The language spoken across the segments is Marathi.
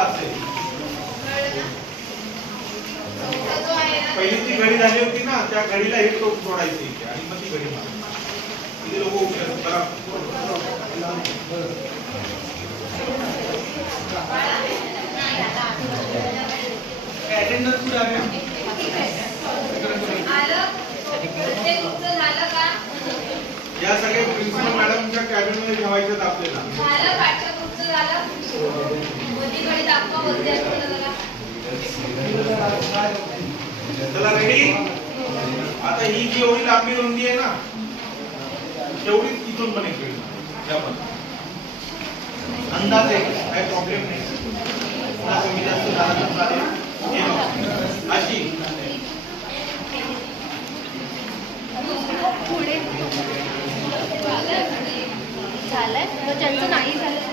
असेल. पहिली ती घडी झाली होती ना त्या घडीला हे टोक जोडायचे आणि मग ती घडी मारायची लोक अटेंडन्स कुठे आहे? या सगळ्या प्रिन्सिपल मॅडमच्या कॅबिनमध्ये ठेवायच्यात आपल्याला. आता ही जी एवढी लांबी रुंदी आहे ना तेवढी इथून पण एक वेळ. अंदाज आहे काही प्रॉब्लेम नाही. पुन्हा कमी जास्त झाला चालेल. अशी झालंय मग ज्यांचं नाही झालं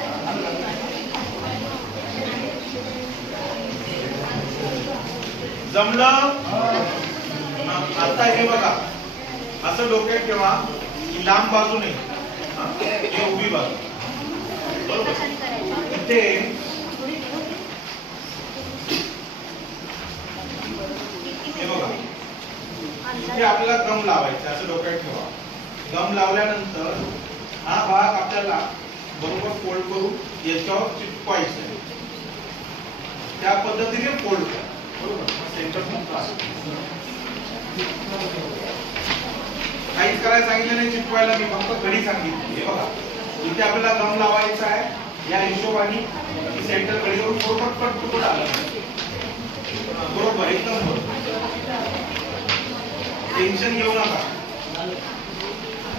जमलं? आता हे बघा. असं डोक्यात ठेवा ही लांब बाजू नाही. ही? उभी बाजू. बरोबर? इथे हे बघा. इथे आपल्याला गम लावायचा असं डोक्यात ठेवा. गम लावल्यानंतर हा भाग आपल्याला बरोबर फोल्ड करून याच्यावर चिटकवायचा आहे. त्या पद्धतीने फोल्ड करा. बरोबर? सेंटर काहीच करायला सांगितलं नाही चिटकवायला मी फक्त घडी सांगितली. हे बघा इथे आपल्याला दम लावायचा आहे. या हिशोबाने सेंटर घडीवरून बरोबर कट कुठं आलं बरोबर एकदम बरोबर. टेन्शन घेऊ नका.